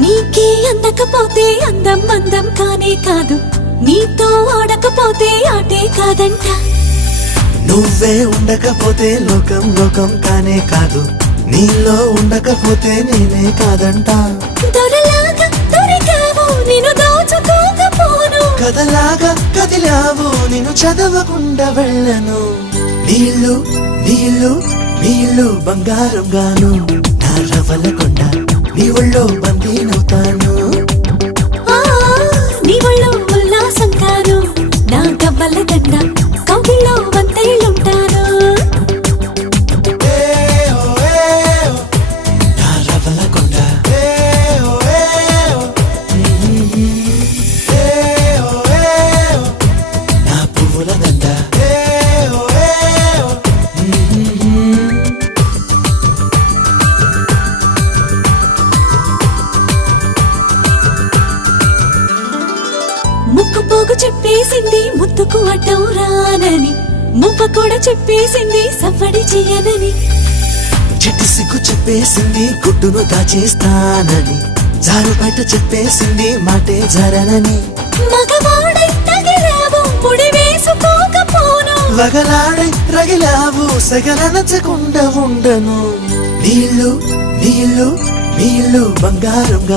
నీకే అందకపోతే అందం అందం కానే కాదు, నీతో ఆడకపోతే ఆటే కాదంట. నువ్వే ఉండకపోతే లోకం లోకం కానే కాదు, నీలో ఉండకపోతే నేనే కాదంట. దొరలాగా దొరికావు నిన్ను దోచుకోకపోను, కథలాగా కదిలావు నిన్ను చదవకుండా వెళ్ళను. నీళ్ళు నీళ్ళు నీళ్ళు బంగారం గాను, నా రవ్వలకొండ నీ ఒళ్ళో బందీనవుతాను. నీ ఒళ్ళో ఉల్లాసం కాను, నా గవ్వల దండ కౌగిల్లో వందేళ్ళుంటాను. నా రవ్వలకొండ నా పువ్వుల దండ. ముక్కు పోగు చెప్పేసింది ముద్దుకు అడ్డం రానని, ముప్ప కూడా చెప్పేసింది సవ్వడి చెయ్యనని. చిట్టి సిగ్గు చెప్పేసింది గుడ్డును దాచేస్తానని, జారు బయట చెప్పేసింది మాటే జరనని. మగవాడై తగిలావు ముడి వేసుకోకపోను, వగలాడై రగిలావు సగలనచకుండా ఉండను. నీళ్ళు నీళ్ళు నీళ్ళు బంగారంగా